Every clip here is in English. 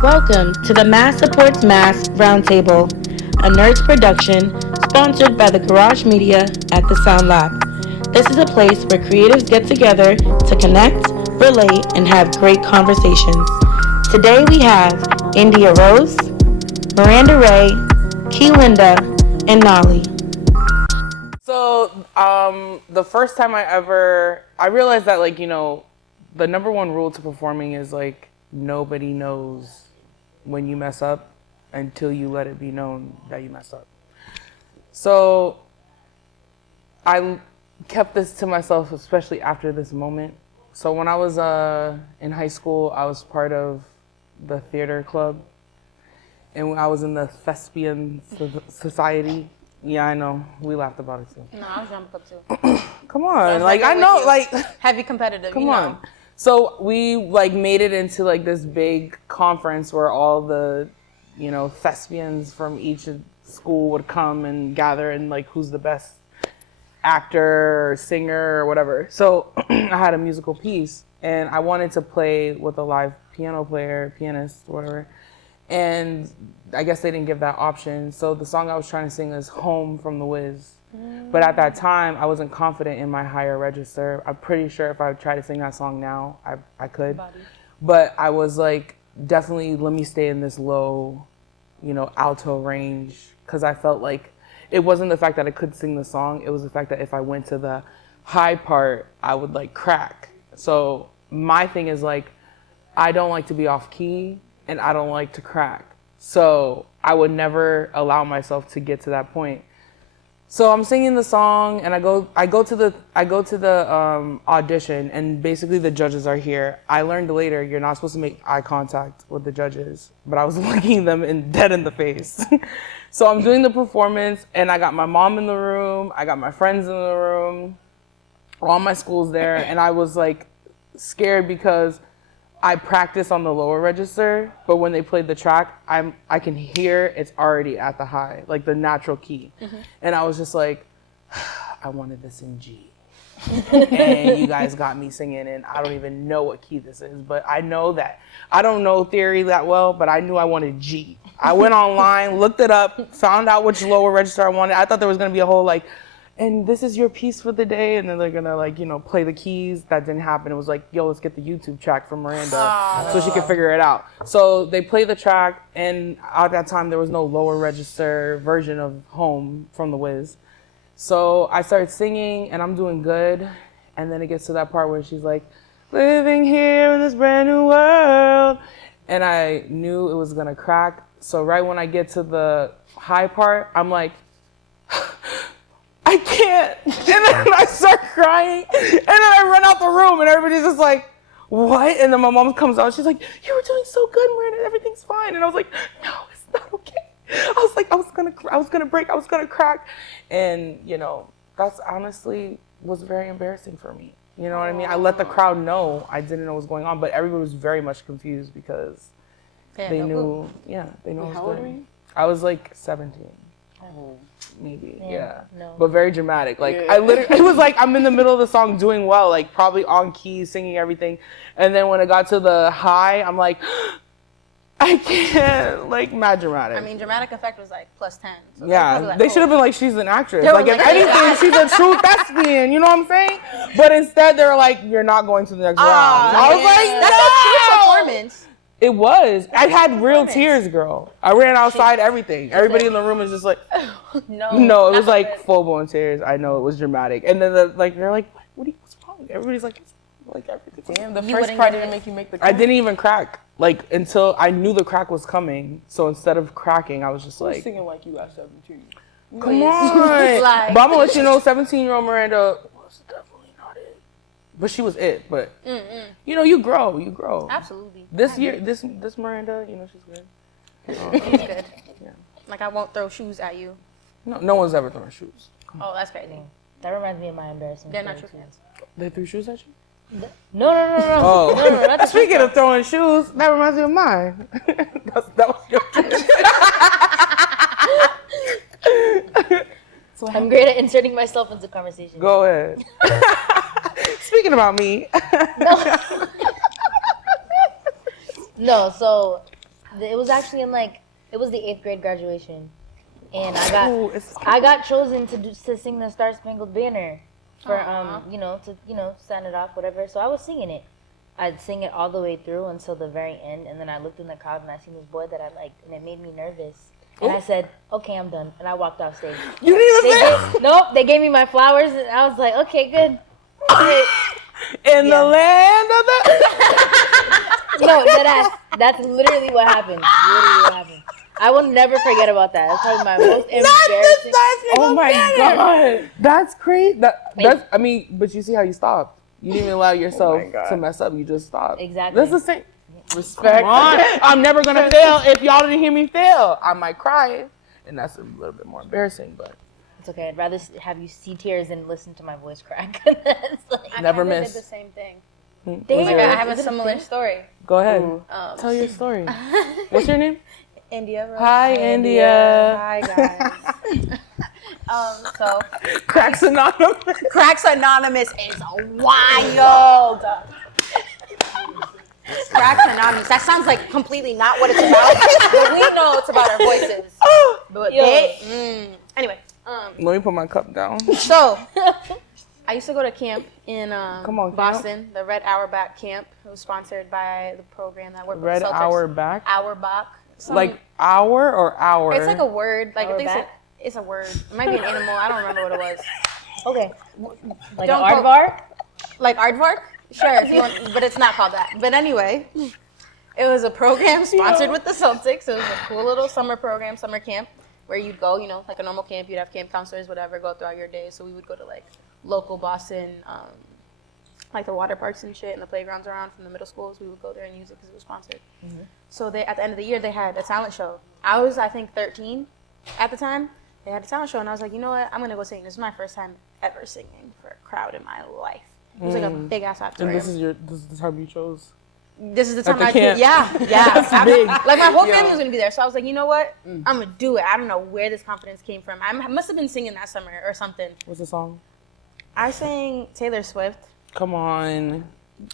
Welcome to the MAsupportsMA Roundtable, a Nerds production sponsored by the Garage Media at the Sound Lab. This is a place where creatives get together to connect, relate, and have great conversations. Today we have India Rose, Miranda Rae, Kilynda, and Nahli. So, the first time I realized that, the number one rule to performing is, nobody knows when you mess up until you let it be known that you messed up. So, I kept this to myself, especially after this moment. So when I was in high school, I was part of the theater club. And when I was in the thespian society. Yeah, I know. We laughed about it too. No, I was drama club too. Come on. I know, heavy competitive, come on. So we, made it into, this big conference where all the, thespians from each school would come and gather and, who's the best actor or singer or whatever. So I had a musical piece and I wanted to play with a live pianist, whatever. And I guess they didn't give that option. So the song I was trying to sing is Home from the Wiz. But at that time, I wasn't confident in my higher register. I'm pretty sure if I tried to sing that song now, I could. But I was definitely let me stay in this low, alto range. Because I felt like it wasn't the fact that I could sing the song. It was the fact that if I went to the high part, I would crack. So my thing is I don't like to be off key and I don't like to crack. So I would never allow myself to get to that point. So I'm singing the song and I go to the audition and basically the judges are here. I learned later you're not supposed to make eye contact with the judges, but I was looking them dead in the face. So I'm doing the performance and I got my mom in the room, I got my friends in the room, all my school's there, and I was scared because I practiced on the lower register, but when they played the track, I can hear it's already at the high, the natural key. Mm-hmm. And I was just I wanted this in G. And you guys got me singing, and I don't even know what key this is, but I know that. I don't know theory that well, but I knew I wanted G. I went online, looked it up, found out which lower register I wanted. I thought there was going to be a whole and this is your piece for the day, and then they're gonna play the keys. That didn't happen. It was yo, let's get the YouTube track from Miranda so she could figure it out. So they play the track, and at that time there was no lower register version of Home from the Wiz. So I started singing, and I'm doing good, and then it gets to that part where she's living here in this brand new world, and I knew it was gonna crack. So right when I get to the high part, I'm I can't. And then I start crying. And then I run out the room and everybody's just what? And then my mom comes out. She's you were doing so good, Miranda. Everything's fine. And I was no, it's not okay. I was I was gonna break. I was gonna crack. And, that's honestly was very embarrassing for me. You know what I mean? I let the crowd know I didn't know what was going on, but everybody was very much confused because they knew, they knew I was how old were you? I was 17. Oh, maybe, yeah. No. But very dramatic. I literally, it was I'm in the middle of the song doing well, probably on key, singing everything. And then when it got to the high, I'm I can't, mad dramatic. I mean, dramatic effect was +10. So yeah, they should have been she's an actress. If anything, she's a true thespian, you know what I'm saying? But instead, they're you're not going to the next round. I was that's a true performance. It was. I had real tears, girl. I ran outside, everything. Everybody in the room was just no, it was full-blown tears. I know, it was dramatic. And then they're what's wrong? Everybody's everything. Damn, the first part didn't make you make the crack. I didn't even crack, until I knew the crack was coming. So instead of cracking, I was just singing like you at 17. Come on. But I'm gonna let you know, 17-year-old Miranda was definitely not it. But she was it. But you grow. Absolutely. This year, this Miranda, she's good. She's good. Yeah. I won't throw shoes at you. No one's ever thrown shoes. Oh, that's crazy. That reminds me of my embarrassing. They're not your fans. They threw shoes at you? No. Oh. No, speaking of throwing shoes, that reminds me of mine. that was your So I'm great at inserting myself into conversation. Go ahead. Speaking about me. No, so It was actually it was the 8th grade graduation, and I got chosen to sing the Star Spangled Banner for to sign it off, whatever. So I was singing it. I'd sing it all the way through until the very end, and then I looked in the crowd and I seen this boy that I liked, and it made me nervous. And I said, "Okay, I'm done," and I walked off stage. You didn't even say. Nope, they gave me my flowers, and I was like, "Okay, good." In the land of the. No, that's literally what happened. I will never forget about that. That's probably my most embarrassing. Oh my god, that's crazy. That's I mean, but you see how you stopped. You didn't even allow yourself to mess up. You just stopped. Exactly. That's the same. Respect. I'm never gonna fail if y'all didn't hear me fail. I might cry, and that's a little bit more embarrassing, but it's okay. I'd rather have you see tears than listen to my voice crack. Never I miss. did the same thing. Damn. I have a similar story. Go ahead. Tell your story. What's your name? India. Rose. Hi, India. Hi, guys. So Cracks Anonymous. Cracks Anonymous is wild. Cracks Anonymous. That sounds like completely not what it's about. But we know it's about our voices. But anyway. Let me put my cup down. So I used to go to camp in Camp. Boston, the Red Auerbach camp. It was sponsored by the program that worked with Red the Celtics. Auerbach. Auerbach. Like hour or hour? It's like a word. Like I think Auerbach? it's a word. It might be an animal. I don't remember what it was. Okay. Like Don't an quote- aardvark? Like aardvark? Sure, if you want, but it's not called that. But anyway, it was a program sponsored with the Celtics. It was a cool little summer program, summer camp, where you'd go, like a normal camp. You'd have camp counselors, whatever, go throughout your day. So we would go to like local Boston, like the water parks and shit, and the playgrounds around from the middle schools. We would go there and use it because it was sponsored. Mm-hmm. So at the end of the year, they had a talent show. I was, I think, 13 at the time. They had a talent show, and I was like, you know what? I'm gonna go sing. This is my first time ever singing for a crowd in my life. It was like a big ass auditorium. And this is the time you chose. This is the time the I camp. could. Yeah. That's big. Like my whole family was gonna be there, so I was like, you know what? I'm gonna do it. I don't know where this confidence came from. I must have been singing that summer or something. What's the song? I sang Taylor Swift. Come on.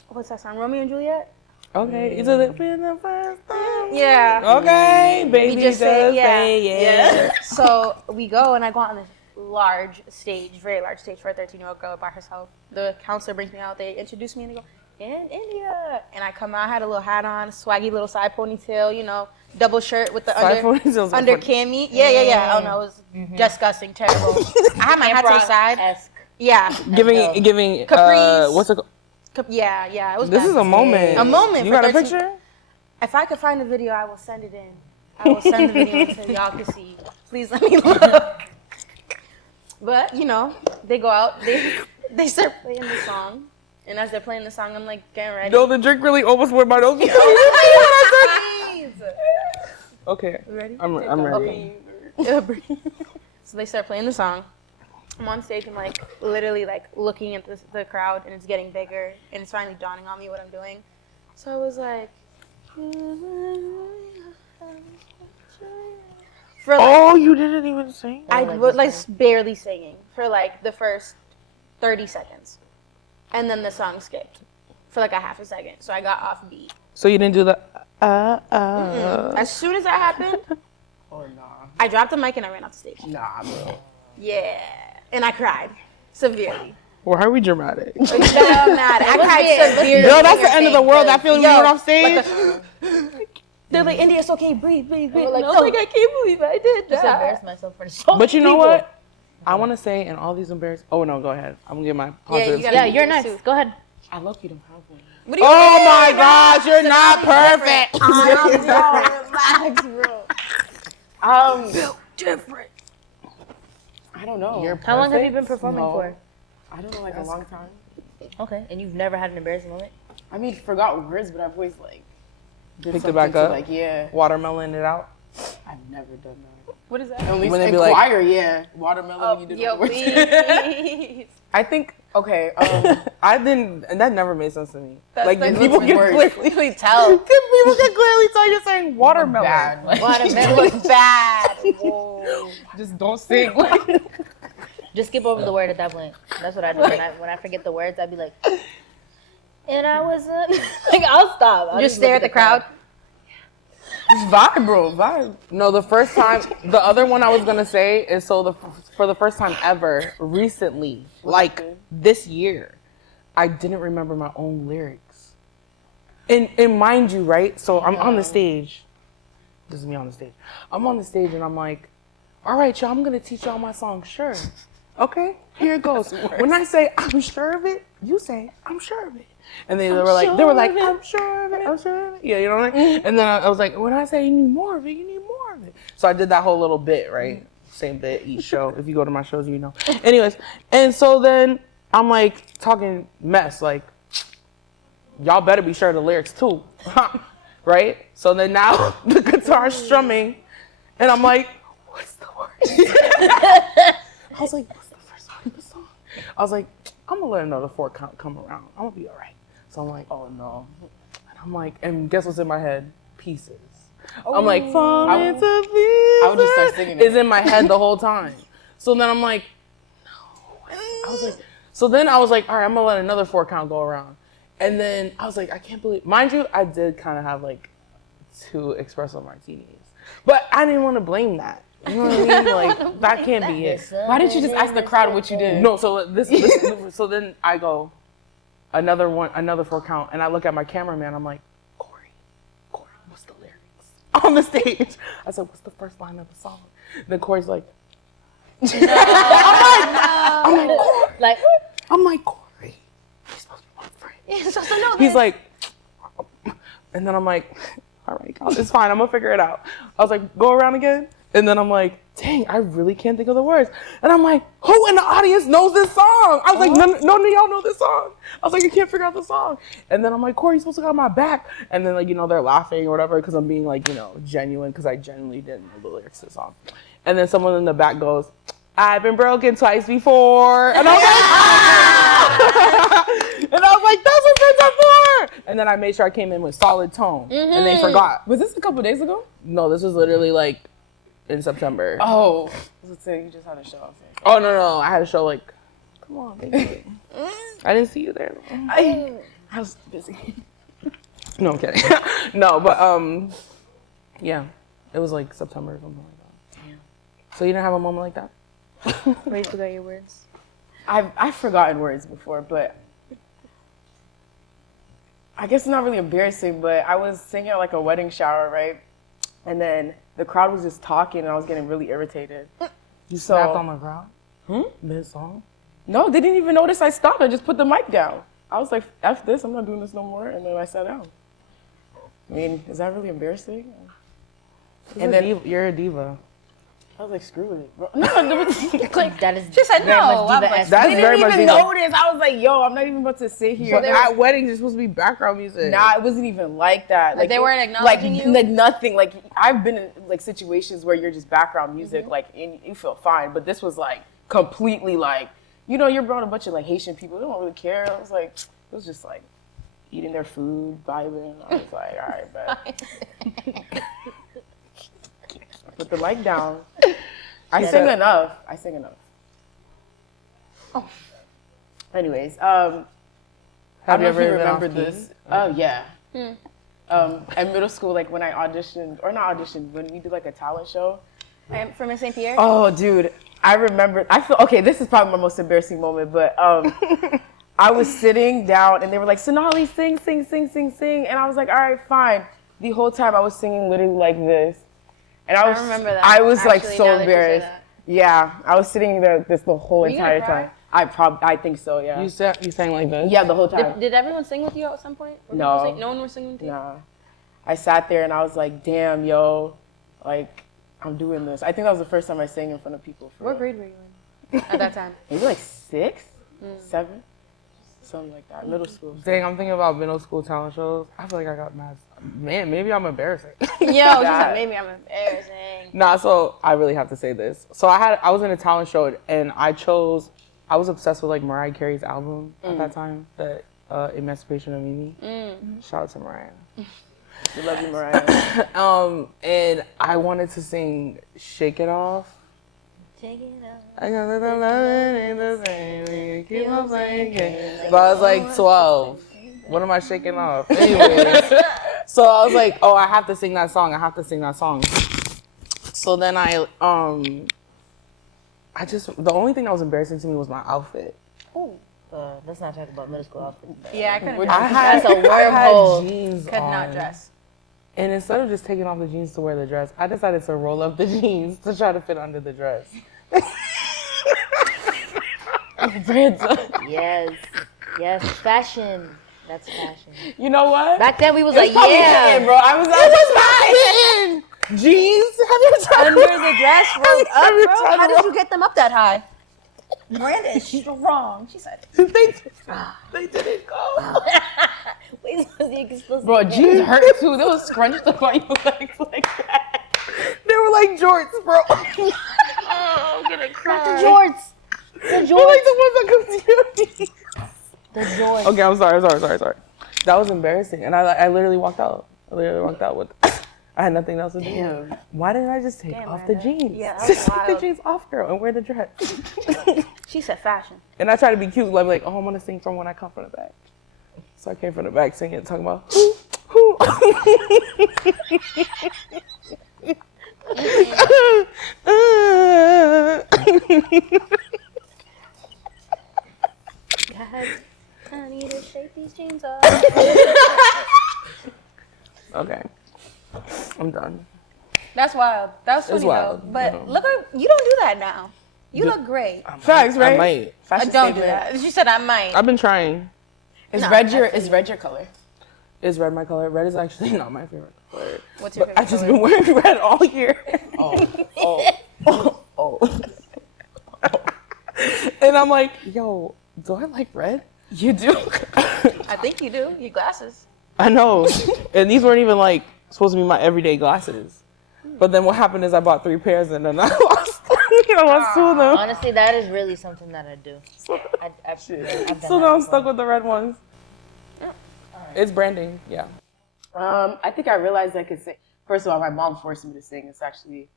What's that song? Romeo and Juliet. Okay. Is it been the first time? Yeah. Okay, baby. We just say yeah. So we go and I go on this large stage, very large stage for a 13-year-old girl by herself. The counselor brings me out. They introduce me and they go, "In India." And I come out. I had a little hat on, swaggy little side ponytail, double shirt with the under cami. Yeah. Oh no, it was disgusting, terrible. I had my hat to the side. Yeah. Giving. Capris. What's it? Yeah. It was. This bad. is a moment. A moment. You for got a 13 picture? If I could find the video, I will send it in. I will send the video in so y'all can see. Please let me look. But they go out. They start playing the song, and as they're playing the song, I'm like getting ready. No, the drink really almost went by nose. Okay. Ready? I'm ready. Okay. So they start playing the song. I'm on stage and like literally like looking at the crowd, and it's getting bigger, and it's finally dawning on me what I'm doing. So I was like, You didn't even sing? I was like barely singing for like the first 30 seconds, and then the song skipped for like a half a second, so I got off beat. So you didn't do the As soon as that happened, I dropped the mic and I ran off the stage. Nah, bro. Yeah, and I cried severely. Why are we dramatic? I cried severely. Yo, that's the end of the world. That feeling when you went off stage. They're like, "India, it's okay, breathe." Like, and I was like, I can't believe I did Just that. embarrassed myself for so But you know people. what? I want to say in all these embarrassing. Oh no, go ahead. I'm gonna get my positive. Yeah, you're nice. Go ahead. I low-key don't have one. What do you Oh mean? my gosh, you're not perfect. Relax, bro. Different. I don't know. How long have you been performing for? I don't know, like a long time. Okay, and you've never had an embarrassing moment? I mean, forgot words, but I've always Picked it back up. yeah. Watermelon it out. I've never done that. What is that? At least When they in be like- choir, yeah. Watermelon, you did Yo, words. please. I think, okay, I didn't, and that never made sense to me. That's Like like people what's can worse. clearly tell. People can clearly tell you're saying watermelon. bad. Like, Watermelon was bad. Whoa. just don't sing. Just skip over the word at that point. That's what I do. When I forget the words, I'd be like, and I was like, I'll stop. I'll Just stare look at the crowd. It's vibe, bro. Vibe. No, the first time, the other one I was gonna say is for the first time ever, recently, like this year, I didn't remember my own lyrics. And mind you, right? So I'm on the stage. This is me on the stage. I'm on the stage and I'm like, all right, y'all, I'm gonna teach y'all my song. Sure. Okay, here it goes. When I say I'm sure of it, you say I'm sure of it. And they were like, I'm sure of it, I'm sure of it. Yeah, you know what I mean? And then I was like, when I say you need more of it, you need more of it. So I did that whole little bit, right? Same bit each show. If you go to my shows, you know. Anyways, and so then I'm like talking mess, like, y'all better be sure of the lyrics too. Right? So then now the guitar's strumming, and I'm like, what's the word? I was like, what's the first part of the song? I was like, I'm gonna let another 4 count come around. I'm gonna be all right. So I'm like, oh no. And I'm like, and guess what's in my head? Pieces. I'm like, fall into pieces. I would just start singing it. It's in my head the whole time. So then I'm like, no. I was like, so then I was like, all right, I'm gonna let another 4 count go around. And then I was like, I can't believe, mind you, I did kind of have like 2 espresso martinis, but I didn't want to blame that. You know what I mean? Like, that can't be it. Why didn't you just ask the crowd what you did? No, so so then I go, another 4 count, and I look at my cameraman, I'm like, Corey, what's the lyrics? On the stage. I said, what's the first line of the song? Then Corey's like, I'm like, Corey, he's supposed to be my friend. You're supposed to know He's this. like, and then I'm like, all right, it's fine, I'm gonna figure it out. I was like, go around again. And then I'm like, dang, I really can't think of the words. And I'm like, who in the audience knows this song? I was like, none of y'all know this song. I was like, I can't figure out the song. And then I'm like, Corey, you're supposed to have my back. And then, like, you know, they're laughing or whatever because I'm being, like, you know, genuine because I genuinely didn't know the lyrics to the song. And then someone in the back goes, I've been broken twice before. And I was like, and I was like, that's what friends are for. And then I made sure I came in with solid tone. And they forgot. Was this a couple days ago? No, this was literally, like, in September. Oh. Let's say you just had a show. Oh, no. I had a show like, come on, baby. I didn't see you there. I was busy. No, I'm kidding. No, but, yeah. It was like September or something like that. Damn. So you didn't have a moment like that? Where you forgot your words? I've forgotten words before, but I guess it's not really embarrassing, but I was singing at like a wedding shower, right? And then the crowd was just talking and I was getting really irritated. You snapped on the crowd? Mid-song? No, they didn't even notice I stopped. I just put the mic down. I was like, F this, I'm not doing this no more. And then I sat down. I mean, is that really embarrassing? And then you're a diva. I was like, screw it, bro. No, That is She said very no. much I was diva-esque. like, That's they very didn't much even diva. notice. I was like, yo, I'm not even about to sit here. But at weddings, you're supposed to be background music. Nah, it wasn't even like that. Like they weren't acknowledging you? Like nothing. Like I've been in like situations where you're just background music, like and you feel fine. But this was like completely like, you know, you're around a bunch of like Haitian people. They don't really care. I was like, it was just like eating their food, vibing. I was like, all right, bet. Put the mic down. I sing enough. Oh. Anyways, I don't know if you remember this. Oh yeah. At middle school, like when I auditioned, or not auditioned, when we did like a talent show. From Miss St. Pierre? Oh, dude, I remember. I feel okay. This is probably my most embarrassing moment, but I was sitting down and they were like, "So Nahli, sing," and I was like, "All right, fine." The whole time I was singing literally like this, and I remember that. I was like Actually, so now that you say embarrassed. that. Yeah, I was sitting there the whole Were you gonna entire cry? time. I think so. Yeah. You sang like this? Yeah, the whole time. Did everyone sing with you at some point? Were No. people sing- no one was singing with you? Nah. I sat there and I was like, damn, yo, like, I'm doing this. I think that was the first time I sang in front of people. What grade were you in at that time? Maybe like 6, 7, something like that. Middle school. Dang, I'm thinking about middle school talent shows. I feel like I got mad. Man, maybe I'm embarrassing. Yo, she said maybe I'm embarrassing. Nah, so I really have to say this. So I was in a talent show and I was obsessed with like Mariah Carey's album at that time, the Emancipation of Mimi. Shout out to Mariah. We love you, Mariah. And I wanted to sing Shake It Off. Take it off. I got that love ain't the same when you keep on playing games. But I was like 12. What am I shaking off? Anyways, So I was like, oh, I have to sing that song. So then the only thing that was embarrassing to me was my outfit. Let's not talk about middle school outfits. Yeah, I couldn't. That's a I wormhole. had jeans Could on. not dress. And instead of just taking off the jeans to wear the dress, I decided to roll up the jeans to try to fit under the dress. Yes, fashion. That's fashion. You know what? Back then we was It's like, probably yeah. hidden, bro. I was like, it was not hidden. Jeans? Have you tried Under the dress, rolled up, Have you bro. tried How to did you get them up that high? Miranda is strong. She said. They didn't go. Wait, so you supposed to Bro, jeans hurt too. They was scrunched up on your legs like that. They were like jorts, bro. Oh, I'm gonna cry. The jorts. They're like the ones that come to you. The jorts. Okay, I'm sorry. That was embarrassing, and I literally walked out. With. I had nothing else to do. Damn. Why didn't I just take off the jeans? Yeah, that Just was take the wild. jeans off, girl, and wear the dress. She said fashion. And I try to be cute, like, oh, I'm gonna sing from when I come from the back. So I came from the back singing, talking about who. God, I need to shake these jeans off. Okay, I'm done. That's wild. That was funny It's wild, though. But you know. look, you don't do that now. You look great. Facts, right? I might. I don't do that. She said I might. I've been trying. Is No, red your color? Is red my color? Red is actually not my favorite color. What's your But favorite I just color? been wearing red all year. And I'm like, yo, do I like red? You do. I think you do. Your glasses. I know. And these weren't even like supposed to be my everyday glasses. But then what happened is I bought 3 pairs and then I lost 2 of them. Honestly, that is really something that I do. I've done So now I'm stuck with the red ones. It's branding, yeah. I think I realized I could sing. First of all, my mom forced me to sing. It's actually,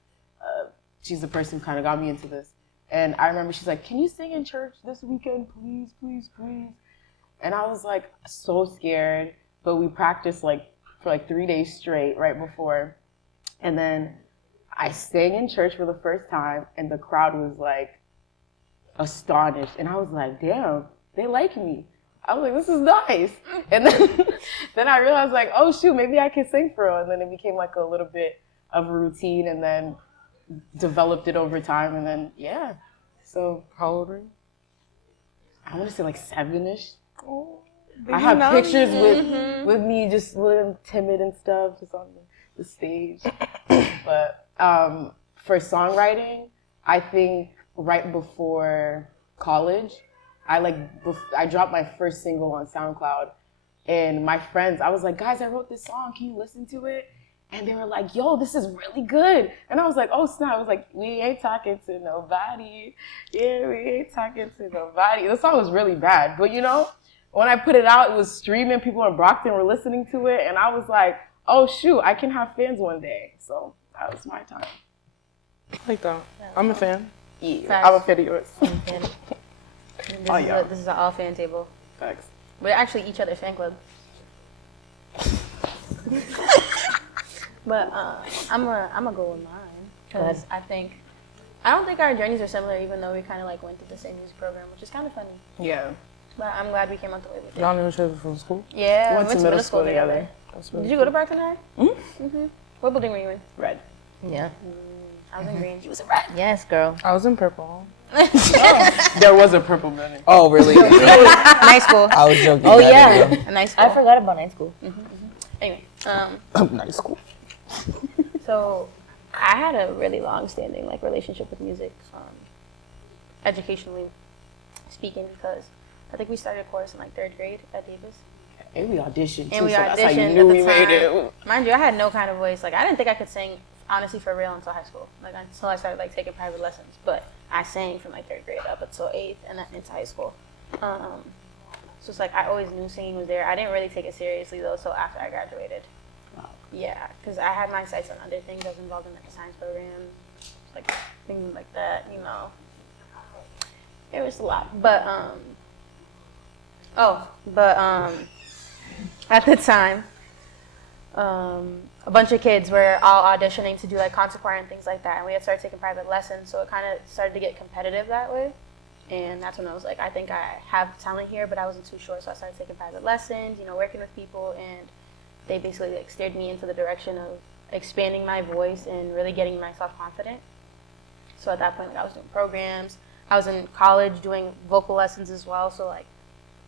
she's the person who kind of got me into this. And I remember she's like, can you sing in church this weekend, please, please, please? And I was like so scared, but we practiced like for like 3 days straight right before. And then I sang in church for the first time and the crowd was like astonished. And I was like, damn, they like me. I was like, this is nice. And then I realized like, oh shoot, maybe I can sing for real. And then it became like a little bit of a routine and then developed it over time. And then, yeah. So How old are you? I want to say like 7-ish. Oh, I have pictures with me just a little timid and stuff, just on the stage. But for songwriting, I think right before college, I dropped my first single on SoundCloud, and my friends, I was like, guys, I wrote this song. Can you listen to it? And they were like, yo, this is really good. And I was like, oh, snap. I was like, we ain't talking to nobody. Yeah, we ain't talking to nobody. The song was really bad. But, you know, when I put it out, it was streaming. People in Brockton were listening to it. And I was like, oh, shoot, I can have fans one day. So that was my time. I like that. I'm a fan. Yeah, I'm a fan of yours. This is an all fan table. Thanks. We're actually each other's fan club. But I'm gonna go with mine because I don't think our journeys are similar, even though we kind of like went through the same music program, which is kind of funny. Yeah. But I'm glad we came out the way we did. Y'all knew each other from school? Yeah, We went to middle school together. Did you go to Brockton High? Mm-hmm. What building were you in? Red. Yeah. I was in green. She was in red. Yes, girl. I was in purple. There was a purple building. Oh, really? Nice school. I was joking. Oh, yeah. A nice school. I forgot about night school. Anyway, Nice school. so I had a really long-standing like relationship with music, educationally speaking, because I think we started chorus in like 3rd grade at Davis. And we auditioned too, And we so that's how you auditioned knew at we the made time. it. Mind you, I had no kind of voice. Like I didn't think I could sing honestly for real until high school. Like until I started like taking private lessons. But I sang from like 3rd grade up until 8th and then into high school. So it's like I always knew singing was there. I didn't really take it seriously though. So after I graduated, yeah, because I had my sights on other things. I was involved in like a science program, like things like that. You know, it was a lot. But at the time, a bunch of kids were all auditioning to do like concert choir and things like that, and we had started taking private lessons, so it kind of started to get competitive that way. And that's when I was like, I think I have talent here, but I wasn't too sure, so I started taking private lessons, working with people, and they basically like steered me into the direction of expanding my voice and really getting myself confident. So at that point, like, I was doing programs. I was in college doing vocal lessons as well, so like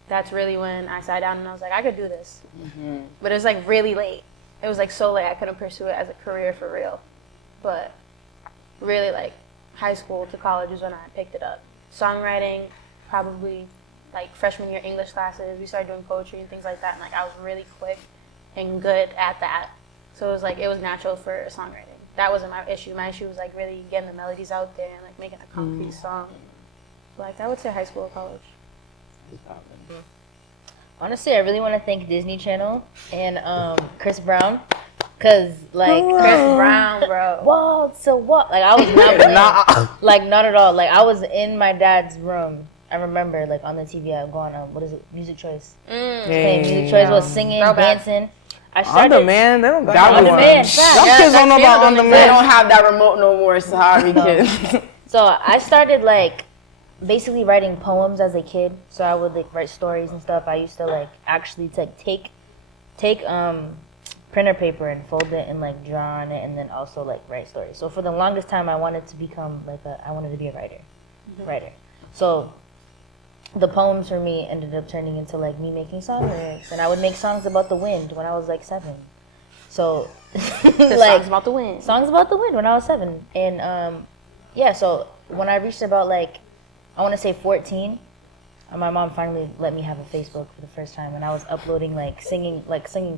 that's really when I sat down and I was like, I could do this. Mm-hmm. But it was like really late. It was like so late I couldn't pursue it as a career for real. But really like high school to college is when I picked it up. Songwriting, probably like freshman year English classes, we started doing poetry and things like that, and like I was really quick and good at that. So it was like, it was natural for songwriting. That wasn't my issue. My issue was like really getting the melodies out there and like making a concrete song. Like I would say high school or college. Honestly, I really want to thank Disney Channel and Chris Brown. Cause like Chris Brown, bro. Whoa, so what? Like I was not like not at all. Like I was in my dad's room. I remember like on the TV I go on what is it? Music Choice. Music Choice was singing, dancing. I started On Demand, they don't got That On was Demand. Y'all kids don't know about On They Demand. don't have that remote no more, sorry kids. So I started like basically writing poems as a kid. So I would like write stories and stuff. I used to like actually take printer paper and fold it and like draw on it and then also like write stories. So for the longest time I wanted to become I wanted to be a writer. So the poems for me ended up turning into like me making song lyrics, and I would make songs about the wind when I was like 7. So Songs about the wind. Songs about the wind when I was 7. And yeah, so when I reached about like I want to say 14, my mom finally let me have a Facebook for the first time, and I was uploading singing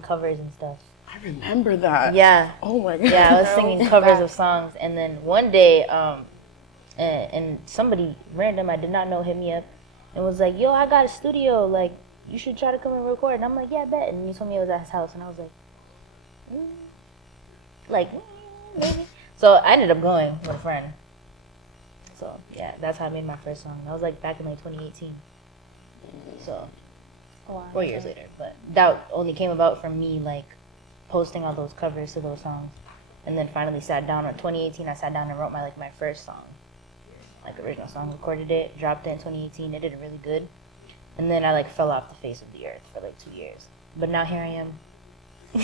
covers and stuff. I remember that. Yeah. Oh my god. Yeah, I was singing covers of songs, and then one day, and somebody random I did not know hit me up and was like, "Yo, I got a studio. Like, you should try to come and record." And I'm like, "Yeah, I bet." And he told me it was at his house, and I was like, maybe. So I ended up going with a friend. So yeah, that's how I made my first song. That was like back in like 2018. So 4 years later, but that only came about from me like posting all those covers to those songs, and then finally sat down in 2018. I sat down and wrote my first song, like original song, recorded it, dropped it in 2018. It did really good, and then I like fell off the face of the earth for like 2 years. But now here I am.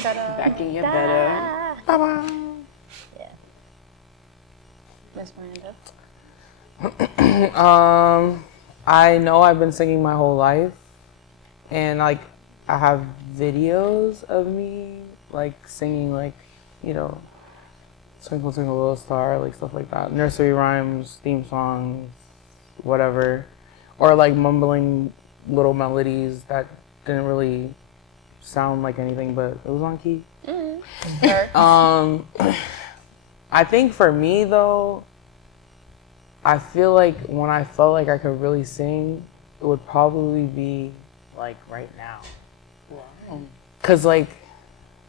Back in your better. Bye-bye. Yeah. Miss Miranda. I know I've been singing my whole life, and like I have videos of me like singing like, Twinkle Twinkle Little Star, like stuff like that, nursery rhymes, theme songs, whatever, or like mumbling little melodies that didn't really sound like anything, but it was on key. I think for me though, I feel like when I felt like I could really sing, it would probably be like right now. Wow. 'Cause like,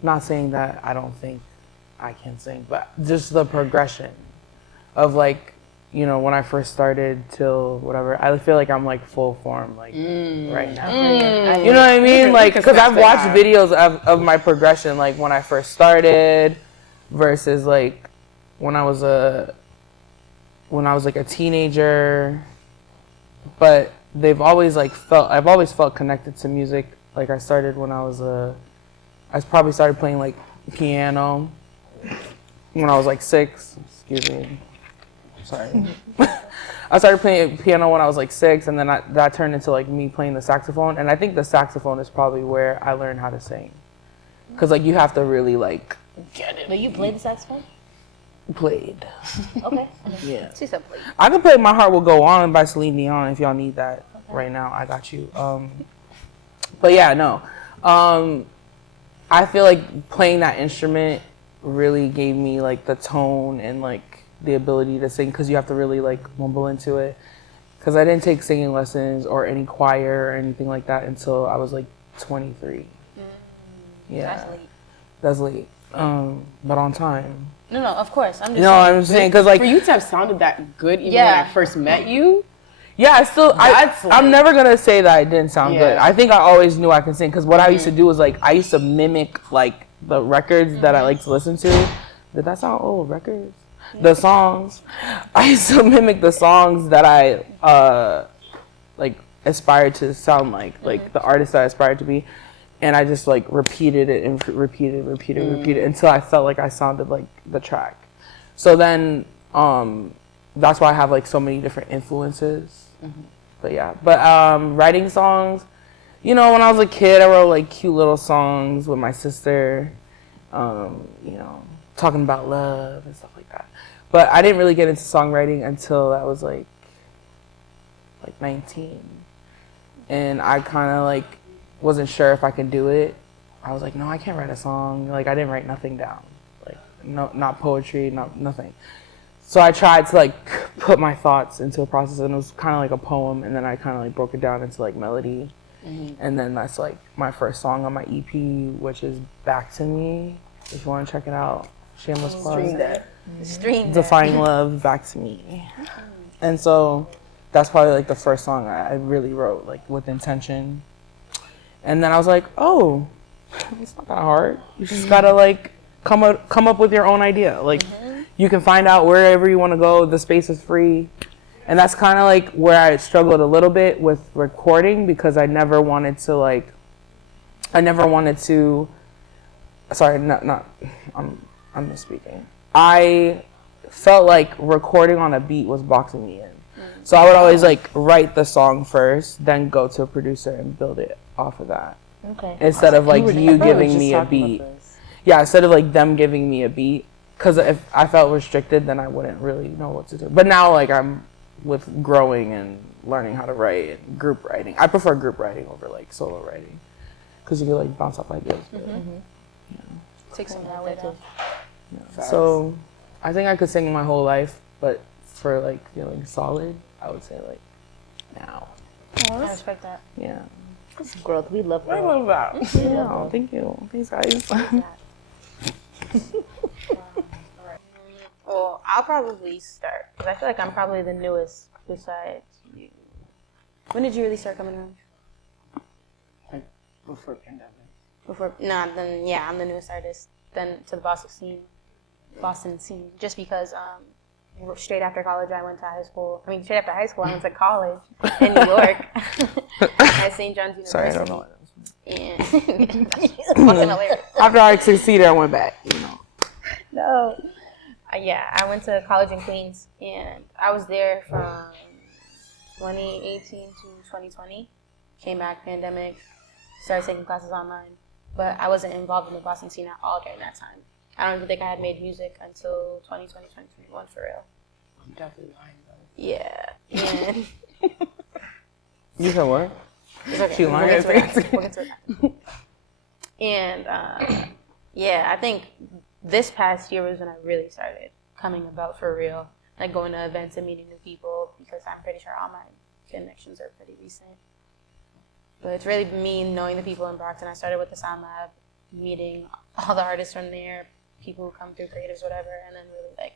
not saying that I don't think I can sing, but just the progression of like, when I first started till whatever, I feel like I'm like full form like right now. You know what I mean? Like, 'cause I've watched videos of my progression, like when I first started versus like when I was like a teenager, but I've always felt connected to music. Like I started when I probably started playing like piano when I was like 6. Excuse me. Sorry. I started playing piano when I was like 6, and then that turned into like me playing the saxophone. And I think the saxophone is probably where I learned how to sing. 'Cause like you have to really like get it. But you played the saxophone? Played. Okay. Yeah. She said played. I can play My Heart Will Go On by Celine Dion if y'all need that right now. I got you. But yeah, no. I feel like playing that instrument really gave me like the tone and like the ability to sing, because you have to really like mumble into it. Because I didn't take singing lessons or any choir or anything like that until I was like 23. Yeah. That's late. But on time. No, of course. I'm just No, I'm saying because like For you to have sounded that good even when I first met you, yeah, I'm never gonna say that I didn't sound good. Yeah. I think I always knew I could sing, because what I used to do was like I used to mimic like the records that I like to listen to. Did that sound old? Records? The songs. I used to mimic the songs that I like aspired to sound like the artist that I aspired to be. And I just like repeated it and repeated until I felt like I sounded like the track. So then that's why I have like so many different influences. But yeah, writing songs, you know, when I was a kid, I wrote like cute little songs with my sister, you know, talking about love and stuff like that. But I didn't really get into songwriting until I was like 19. And I kind of like wasn't sure if I could do it. I was like, no, I can't write a song. Like I didn't write nothing down. Like no, not poetry, nothing. So I tried to like put my thoughts into a process, and it was kind of like a poem, and then I kind of like broke it down into like melody. And then that's like my first song on my EP, which is Back to Me. If you want to check it out, shameless plug. Stream that. Defying Love, Back to Me. And so that's probably like the first song I really wrote like with intention. And then I was like, oh, it's not that hard. You just gotta like come up with your own idea. Like you can find out wherever you want to go. The space is free. And that's kind of like where I struggled a little bit with recording, because I never wanted to sorry, I'm misspeaking. I felt like recording on a beat was boxing me in. So I would always like write the song first, then go to a producer and build it off of that. Okay. Instead of like you giving me a beat. Yeah, instead of like them giving me a beat. Because if I felt restricted, then I wouldn't really know what to do. But now like I'm with growing and learning how to write and group writing. I prefer group writing over like solo writing. Because you can like bounce off ideas. Take some that way down. So I think I could sing my whole life, but for like feeling solid, I would say like now. I respect that. Yeah. It's growth. We love I growth. love that. Yeah. Thank you. Thanks, guys. Well, I'll probably start, because I feel like I'm probably the newest besides you. When did you really start coming around? Like before pandemic. I'm the newest artist then to the Boston scene. Just because straight after college I went to high school. I went to college in New York at St. John's University. Sorry, I don't know what that was. And fucking hilarious. After I succeeded, I went back, you know. No. I went to college in Queens, and I was there from 2018 to 2020. Came back, pandemic, started taking classes online. But I wasn't involved in the Boston scene at all during that time. I don't even think I had made music until 2020, 2021 for real. I'm definitely lying though. Yeah. And You said what? it's okay. She lying? We'll get to it. And I think this past year was when I really started coming about for real. Like going to events and meeting new people, because I'm pretty sure all my connections are pretty recent. But it's really me knowing the people in Brockton. I started with the Sound Lab, meeting all the artists from there, people who come through creatives, whatever, and then really like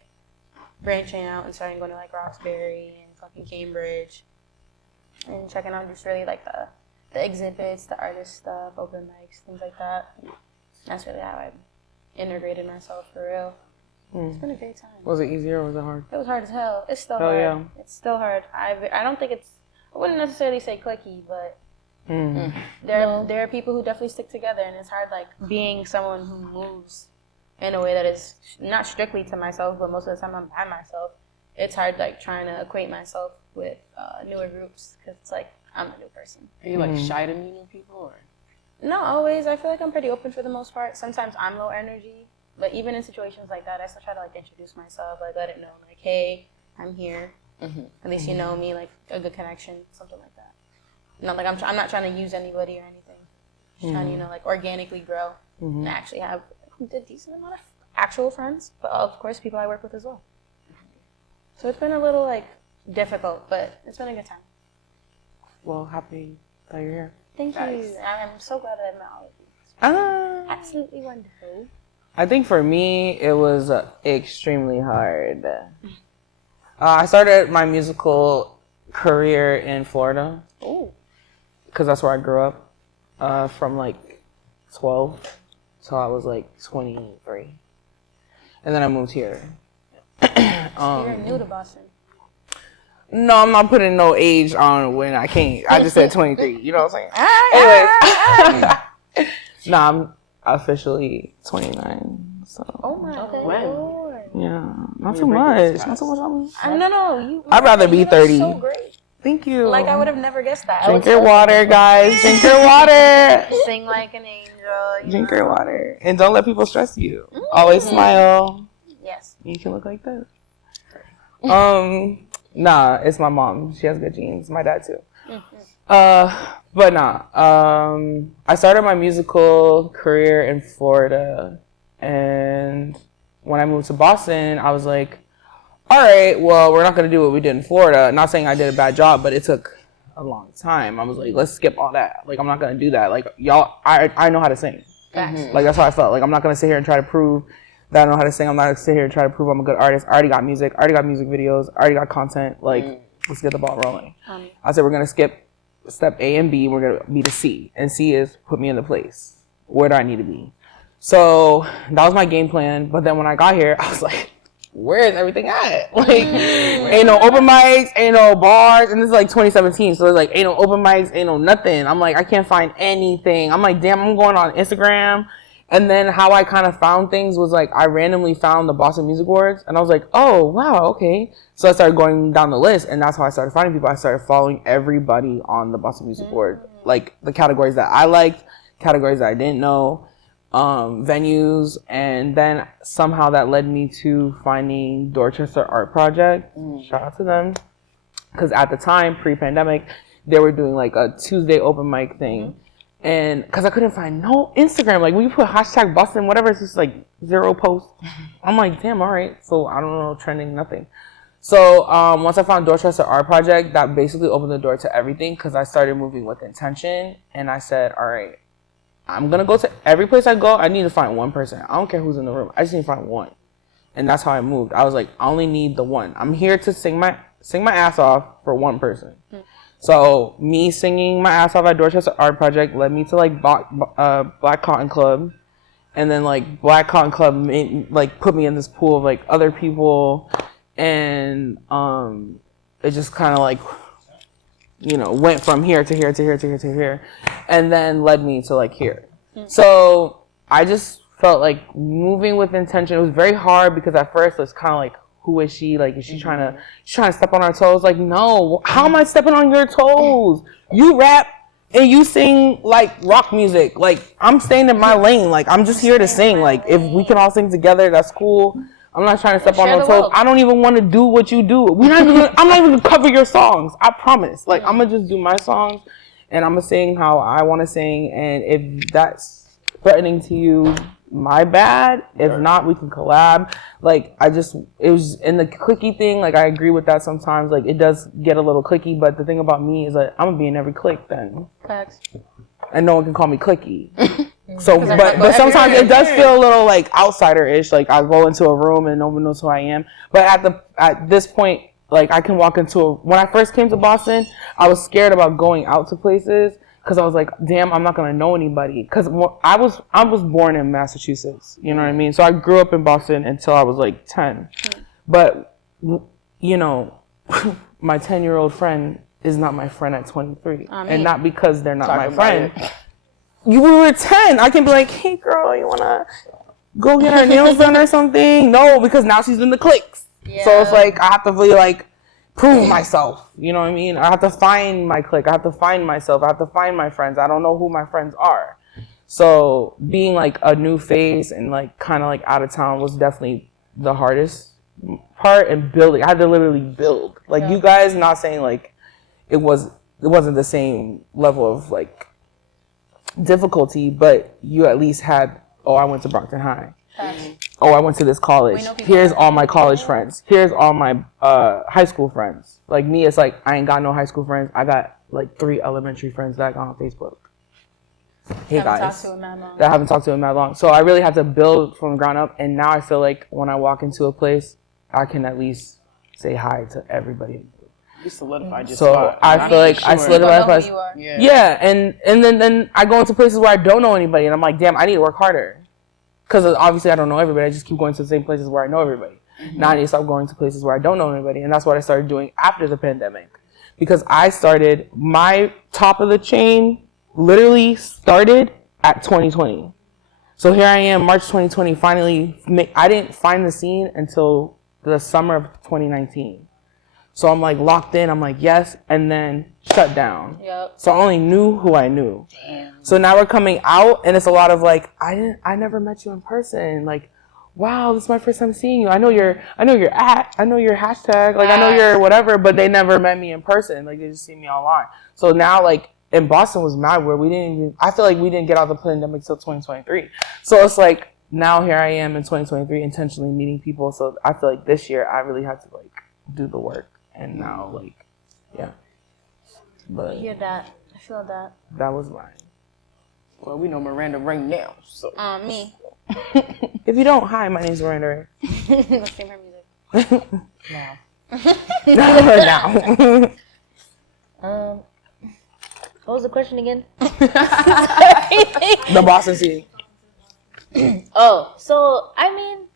branching out and starting going to like Roxbury and fucking Cambridge and checking out just really like the exhibits, the artist stuff, open mics, things like that. That's really how I integrated myself for real. It's been a great time. Was it easier or was it hard? It was hard as hell. It's still Hell hard. yeah. It's still hard. I don't think I wouldn't necessarily say cliquey, but there are people who definitely stick together, and it's hard like being someone who moves in a way that is not strictly to myself, but most of the time I'm by myself. It's hard like trying to equate myself with newer groups, because it's like I'm a new person. Are you like shy to meet new people, or? Not always. I feel like I'm pretty open for the most part. Sometimes I'm low energy, but even in situations like that, I still try to like introduce myself, like let it know, like, hey, I'm here. At least you know me, like a good connection, something like that. Not like I'm not trying to use anybody or anything. Just trying to, like organically grow and actually have a decent amount of actual friends, but of course people I work with as well. So it's been a little like difficult, but it's been a good time. Well, happy that you're here. Thank you. I'm so glad that I met all of you. Absolutely wonderful. I think for me, it was extremely hard. I started my musical career in Florida. Oh. Because that's where I grew up from like 12 till I was like 23. And then I moved here. You're new to Boston. No, I'm not putting no age on when I can't. I just said 23. You know what I'm saying? Anyways. Nah, I'm officially 29. So. Oh my Lord. Yeah, not too much. Not too much on me. No. I'd rather be 30. So great. Thank you. Like, I would have never guessed that. Drink your water, guys. Drink your water. Sing like an angel. Drink your water. And don't let people stress you. Always smile. Yes. You can look like this. Nah, it's my mom. She has good genes. My dad too. But nah. I started my musical career in Florida, and when I moved to Boston, I was like, all right, well, we're not gonna do what we did in Florida. Not saying I did a bad job, but it took a long time. I was like, let's skip all that. Like, I'm not gonna do that. Like, y'all, I know how to sing. Like, that's how I felt. Like, I'm not gonna sit here and try to prove that I know how to sing. I'm not gonna sit here and try to prove I'm a good artist. I already got music. I already got music videos. I already got content. Like, let's get the ball rolling. I said, we're gonna skip step A and B. We're gonna be to C. And C is put me in the place. Where do I need to be? So that was my game plan. But then when I got here, I was like, where is everything at? Like, ain't no open mics, ain't no bars. And this is like 2017. So it's like, ain't no open mics, ain't no nothing. I'm like, I can't find anything. I'm like, damn, I'm going on Instagram. And then how I kind of found things was like, I randomly found the Boston Music Awards. And I was like, oh, wow, okay. So I started going down the list. And that's how I started finding people. I started following everybody on the Boston Music Award. Like, the categories that I liked, categories that I didn't know, venues. And then somehow that led me to finding Dorchester Art Project. Shout out to them. Because at the time, pre-pandemic, they were doing like a Tuesday open mic thing. And because I couldn't find no Instagram, like when you put hashtag Boston, whatever, it's just like 0 posts. I'm like, damn, all right. So I don't know, trending, nothing. So once I found Dorchester Art Project, that basically opened the door to everything because I started moving with intention. And I said, all right, I'm going to go to every place I go. I need to find one person. I don't care who's in the room. I just need to find one. And that's how I moved. I was like, I only need the one. I'm here to sing my ass off for one person. So me singing my ass off at Dorchester Art Project led me to like Black Cotton Club, and then like Black Cotton Club put me in this pool of like other people, and it just kind of like, you know, went from here to here to here to here to here, and then led me to like here. So I just felt like moving with intention. It was very hard because at first it was kind of like, who is she? Like, is she trying to step on our toes? Like, no. How am I stepping on your toes? You rap and you sing like rock music. Like, I'm staying in my lane. Like, I'm just here to sing. Like, if we can all sing together, that's cool. I'm not trying to step on no toes. I don't even want to do what you do. I'm not even gonna cover your songs. I promise. Like, I'm gonna just do my songs and I'm gonna sing how I want to sing. And if that's threatening to you, my bad. If not, we can collab. Like, it was in the clicky thing. Like, I agree with that sometimes. Like, it does get a little clicky, but the thing about me is that I'm gonna be in every clique then. Facts. And no one can call me clicky. So, but sometimes it does feel a little like outsider-ish. Like, I go into a room and no one knows who I am. But at this point, like, I can walk into when I first came to Boston, I was scared about going out to places. Because I was like, damn, I'm not going to know anybody. Because I was born in Massachusetts. You know what I mean? So I grew up in Boston until I was like 10. But, you know, my 10-year-old friend is not my friend at 23. And not because they're not my friend. You were 10. I can be like, hey, girl, you want to go get her nails done or something? No, because now she's in the cliques. Yeah. So it's like, I have to really like prove myself, you know what I mean? I have to find my clique. I have to find myself. I have to find my friends. I don't know who my friends are. So being like a new face and like kind of like out of town was definitely the hardest part, and building. I had to literally build. Like, you guys, not saying like it wasn't the same level of like difficulty, but you at least had, oh, I went to Brockton High. Oh, I went to this college. Here's all my college friends. Here's all my high school friends. Like me, it's like I ain't got no high school friends. I got like 3 elementary friends that I got on Facebook. Hey guys, that I haven't talked to in that long. So I really had to build from the ground up. And now I feel like when I walk into a place, I can at least say hi to everybody. You solidified your so spot. I feel like I solidified. Yeah, and then I go into places where I don't know anybody, and I'm like, damn, I need to work harder. because obviously I don't know everybody. I just keep going to the same places where I know everybody. Now I need to stop going to places where I don't know anybody, and that's what I started doing after the pandemic, because I started my top of the chain literally started at 2020. So here I am, March 2020. Finally, I didn't find the scene until the summer of 2019. So I'm like locked in. I'm like yes, and then shut down. Yep. So I only knew who I knew. Damn. So now we're coming out, and it's a lot of like I never met you in person. Like, wow, this is my first time seeing you. I know your hashtag, like I know your whatever, but they never met me in person. Like they just see me online. So now like in Boston was mad where I feel like we didn't get out of the pandemic till 2023. So it's like now here I am in 2023 intentionally meeting people. So I feel like this year I really had to like do the work, and now like yeah. But I hear that. I feel that. That was mine. Well, we know Miranda right now, so. Me. If you don't, hi, my name's Miranda Rae. Let's sing her music. Now. Now. What was the question again? The Boston scene. Oh, so I mean,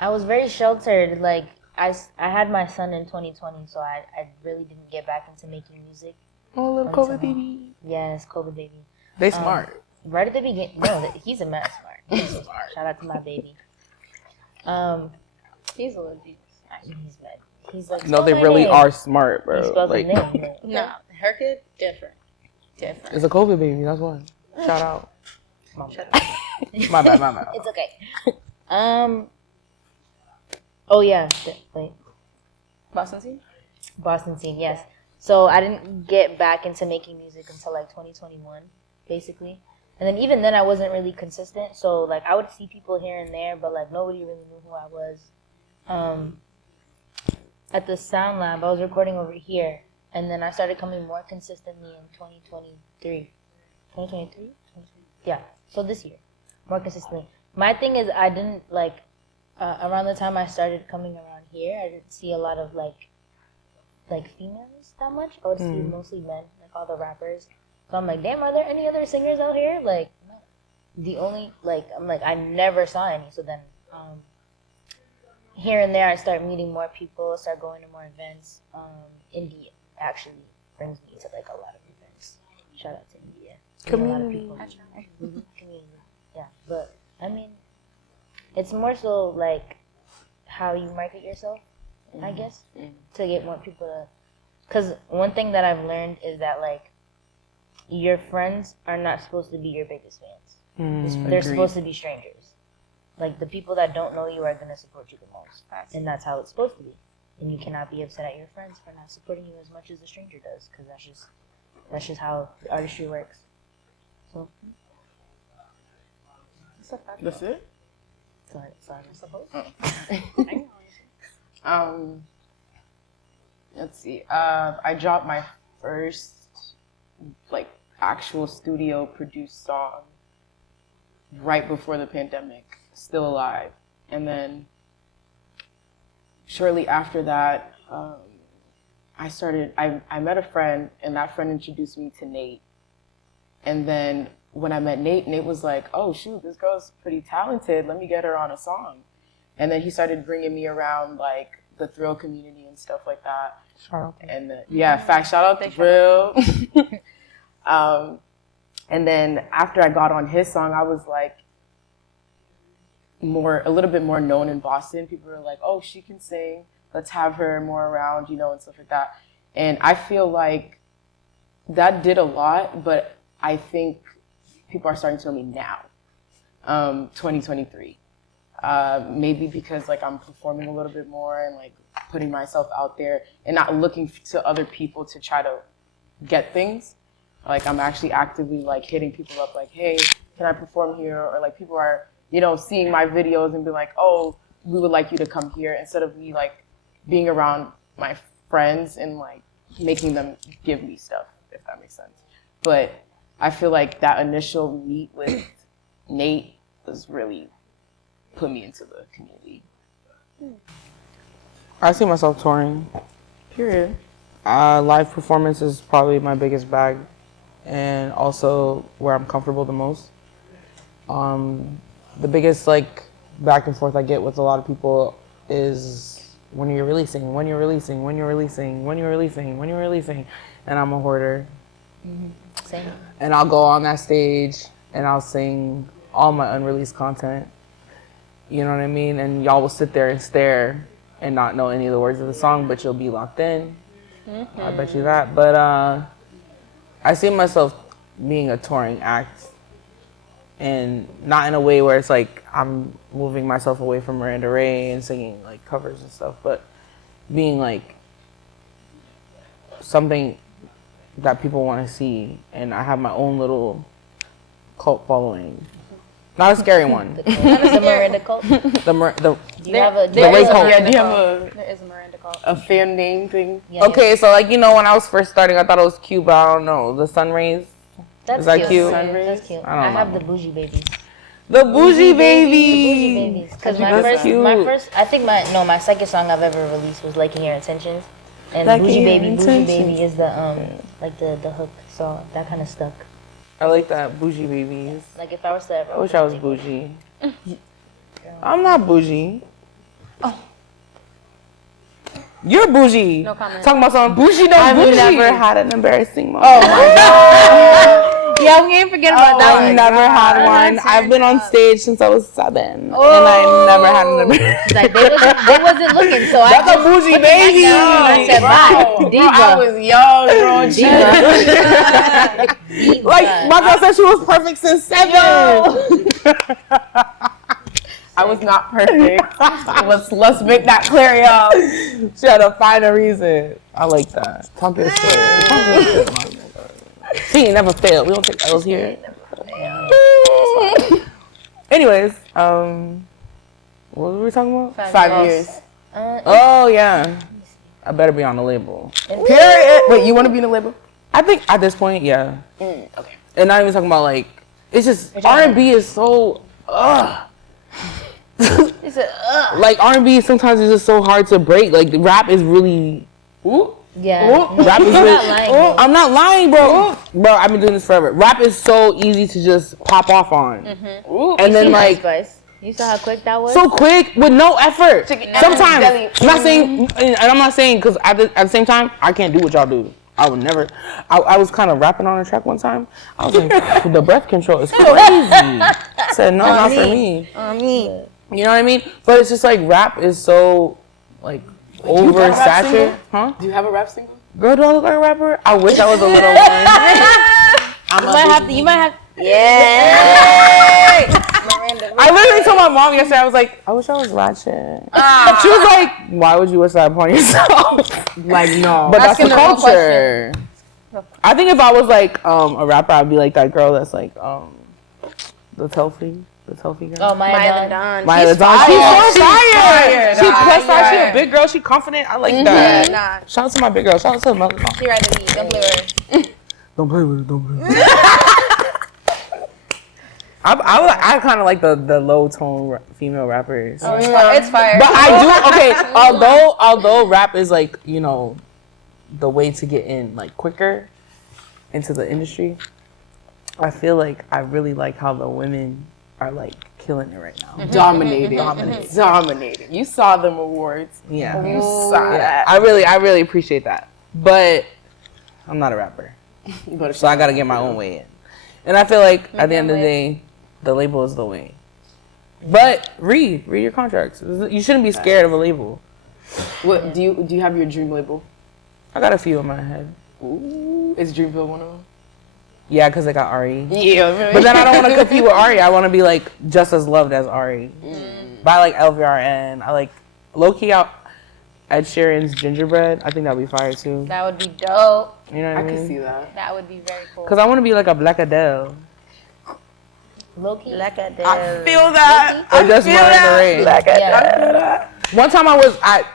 I was very sheltered. Like I had my son in 2020, so I really didn't get back into making music. Oh, little COVID baby. Yes, COVID baby. They smart. Right at the beginning, no, he's a mad smart. He's so smart. Shout out to my baby. He's a little deep. He's mad. He's like, No, they really are smart, bro. He spelled Like, his name. No, her kid, different. it's a COVID baby. That's why. Shout out. Shut My bad. It's okay. Oh yeah. Wait. Boston scene? Boston scene, yes. So I didn't get back into making music until like 2021, basically. And then even then I wasn't really consistent. So like I would see people here and there, but like nobody really knew who I was. At the Sound Lab, I was recording over here, and then I started coming more consistently in 2023. 2023? Yeah. So this year, more consistently. My thing is I didn't like around the time I started coming around here, I didn't see a lot of like females that much. I would see mostly men, like all the rappers. So I'm like, damn, are there any other singers out here? Like, no. The only I'm like, I never saw any. So then, here and there, I start meeting more people, start going to more events. Indie actually brings me to like a lot of events. Shout out to India. Community. Community. Yeah, but I mean, it's more so like how you market yourself, I guess, to get more people to. Because one thing that I've learned is that like your friends are not supposed to be your biggest fans. They're supposed to be strangers. Like the people that don't know you are gonna support you the most, and that's how it's supposed to be. And you cannot be upset at your friends for not supporting you as much as a stranger does, because that's just how the artistry works. So That's it? sorry, I suppose. Let's see. I dropped my first like actual studio produced song right before the pandemic, Still Alive. And then shortly after that, I met a friend, and that friend introduced me to Nate. And then when I met Nate, Nate was like, oh shoot, this girl's pretty talented, let me get her on a song. And then he started bringing me around like the Thrill community and stuff like that. Shout out. Shout out to Thrill. And then after I got on his song, I was like a little bit more known in Boston. People were like, oh, she can sing, let's have her more around, and stuff like that. And I feel like that did a lot, but I think people are starting to know me now, 2023. Maybe because like I'm performing a little bit more and like putting myself out there and not looking to other people to try to get things. Like I'm actually actively like hitting people up like, hey, can I perform here? Or like people are, seeing my videos and be like, oh, we would like you to come here, instead of me like being around my friends and like making them give me stuff, if that makes sense. But I feel like that initial meet with Nate was really put me into the community. I see myself touring. Period. Live performance is probably my biggest bag, and also where I'm comfortable the most. the biggest like back and forth I get with a lot of people is when you're releasing, and I'm a hoarder. Same. And I'll go on that stage and I'll sing all my unreleased content. You know what I mean? And y'all will sit there and stare and not know any of the words of the song, but you'll be locked in. I bet you that. But I see myself being a touring act, and not in a way where it's like I'm moving myself away from Miranda Rae and singing like covers and stuff, but being like something that people want to see, and I have my own little cult following. Not a scary one. The Miranda cult. Do you have a? The Rae cult. Yeah, do you have There is a Miranda cult. a fan name thing? Yeah, Okay, so like, you know, when I was first starting, I thought it was cute, but I don't know. The sun rays. That's Is that cute? That's cute. I don't have know. the bougie babies. The bougie Bougie baby. babies. Because That's my first, I think my second song I've ever released was Liking Your Intentions, and Bougie Baby is the like the hook, so that kind of stuck. I like that, bougie babies. Like if I was to ever, I wish I was bougie. I'm not bougie. Oh. You're bougie. No comment. Talking about some bougie, I've never had an embarrassing moment. Oh my god. Yeah, we ain't forget about that I've one. never had one. I've been on stage since I was 7, and I never had an embarrassing. Like they wasn't looking, so That's a bougie baby. I said bye, diva. I was young, Diva. Like my girl said, she was perfect since 7. I was not perfect. Let's make that clear, y'all. She had to find a reason. I like that. Talk your shit. She ain't never failed. We don't take L's here. Anyways, what were we talking about? 5 years. Oh yeah, I better be on the label. Period. Wait, you want to be in a label? I think at this point, yeah. Okay. And not even talking about like, it's just R&B is so like R&B sometimes is just so hard to break. Like the rap is really. Yeah. Rap is You're really. not lying, bro. I'm not lying, bro. Bro, I've been doing this forever. Rap is so easy to just pop off on, and then like. Spice. You saw how quick that was? So quick with no effort. Sometimes, jelly. I'm not saying, and I'm not saying because at the same time, I can't do what y'all do. I would never. I was kind of rapping on a track one time. I was like, the breath control is crazy. I said, no, not for me. You know what I mean? But it's just like rap is so like oversaturated. Huh? Do you have a rap single? Girl, do I look like a rapper? I wish I was a little one. You might have. Yeah. I literally told my mom yesterday, I was like, I wish I was ratchet. She was like, why would you wish that upon yourself? Like, no. But that's the the wrong culture. I think if I was like a rapper, I'd be like that girl that's like the Telfie girl. Oh, Maya the Maya. Don. Maya the Don. She's so fire. She plus size. She a big girl. She confident. I like that. Nah, Shout out to my big girl. Shout out to the mother. she right to me. Don't play with her. Don't play with it. Don't play with it. I kind of like the low tone female rappers. Oh, it's fire. But I do, okay, although rap is like, you know, the way to get in like quicker into the industry, I feel like I really like how the women are like killing it right now. Dominating. You saw them awards. Yeah. You saw that. I really appreciate that. But I'm not a rapper. So I gotta get my own way in. And I feel like at the end of the day, the label is the way. But read your contracts. You shouldn't be scared of a label. What do you have your dream label? I got a few in my head. Ooh, is Dreamville one of them? Yeah, because I got Ari. Yeah, But then I don't want to compete with Ari. I want to be like just as loved as Ari. But I like LVRN. I like low-key out Ed Sheeran's Gingerbread. I think that would be fire too. That would be dope. You know what I mean? I can see that. That would be very cool. Because I want to be like a Black Adele. Loki. Like a I feel that. Or just Miranda Rae. Like I Yeah. feel that. One time I was at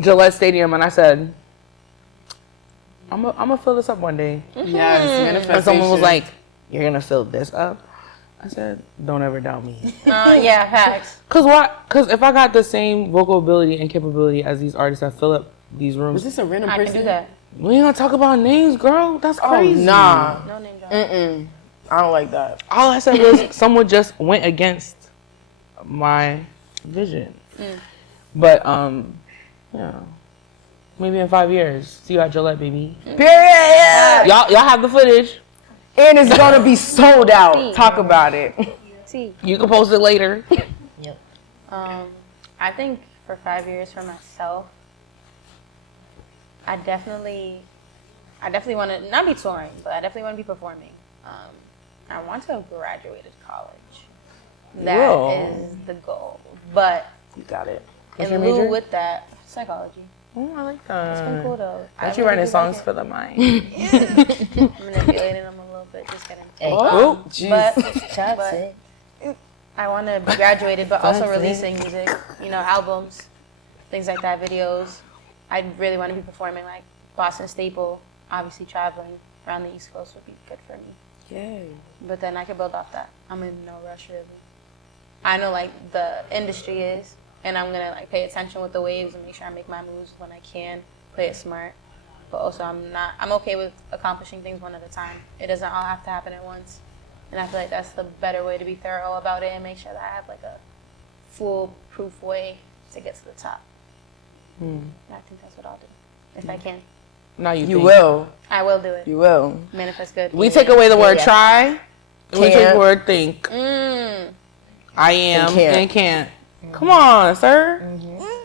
Gillette Stadium and I said, I'm gonna fill this up one day. Yes, manifestation. And someone was like, you're gonna fill this up? I said, don't ever doubt me. Yeah, facts. Cause what? Cause if I got the same vocal ability and capability as these artists that fill up these Was rooms, this a random I person? can do that. we ain't gonna talk about names, girl. That's crazy. Oh, nah. No name drop. I don't like that. All I said was someone just went against my vision. But yeah, maybe in 5 years. See you at Gillette, baby. Period. Yeah. Y'all have the footage. And it's gonna be sold out. Talk about it. You can post it later. Yep. I think for 5 years for myself, I definitely want to not be touring, but I definitely want to be performing. I want to have graduated college. That is the goal. But You got it. in lieu with that, psychology. Oh, I like that. It's been cool though. Aren't you writing songs for the mind? Manipulating them a little bit, just kidding. Oh, But, Toxic. I want to be graduated, but also releasing music, albums, things like that, videos. I really want to be performing like Boston Staple, obviously traveling around the East Coast would be good for me. Yay. But then I could build off that. I'm in no rush really. I know like the industry is, and I'm gonna like pay attention with the waves and make sure I make my moves when I can, play it smart. But also I'm okay with accomplishing things one at a time. It doesn't all have to happen at once. And I feel like that's the better way to be thorough about it and make sure that I have like a foolproof way to get to the top. And I think that's what I'll do, if I can. Now you You will. I will do it. You will. Manifest good. We take away the word try. And we take the word think. I am and can't. Come on, sir.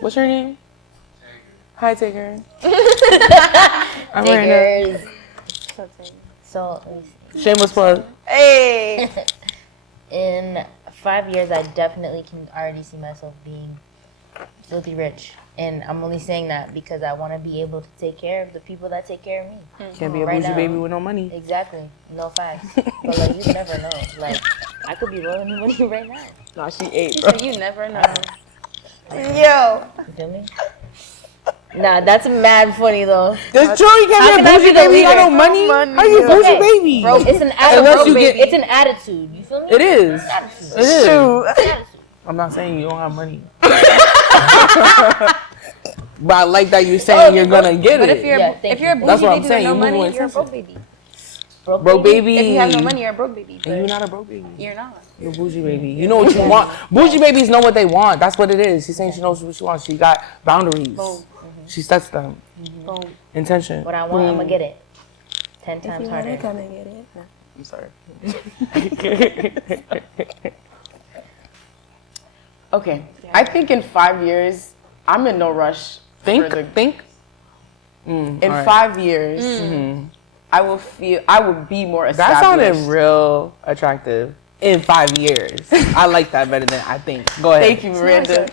What's your name? Hi, Tigger. I'm Miranda. So, Shameless plug. Hey! in 5 years, I definitely can already see myself being filthy rich. And I'm only saying that because I want to be able to take care of the people that take care of me. Can't be a Right bougie now. baby with no money. Exactly. No facts. But, like, you never know. Like, I could be rolling in money right now. No, she ate, bro. You never know. You feel me? Nah, that's mad funny, though. That's true. You can't be a bougie baby. You got no money. How you a bougie baby? Bro, it's an attitude. It's an attitude. You feel me? It is. Attitude. It is. It's an attitude. I'm not saying you don't have money. But I like that you're saying you're gonna get But it. if you're Yeah, thank if you're a you. bougie That's what I'm baby with saying, no you move money, with you're a broke intention. baby. Broke baby. If you have no money, you're a broke baby. And you're not a broke baby. You're not. You're a bougie baby. You know what you want. Bougie babies know what they want. That's what it is. She's saying she knows what she wants. She got boundaries. Boom. She sets them. Boom. Intention. What I want, I'm gonna get it. 10 times You harder. wanna come and get it? I'm sorry. Okay. I think in 5 years, I'm in no rush. Think. In all right. 5 years, I will be more That established. sounded real attractive. In 5 years. I like that better than I think. Go ahead. Thank you, Miranda.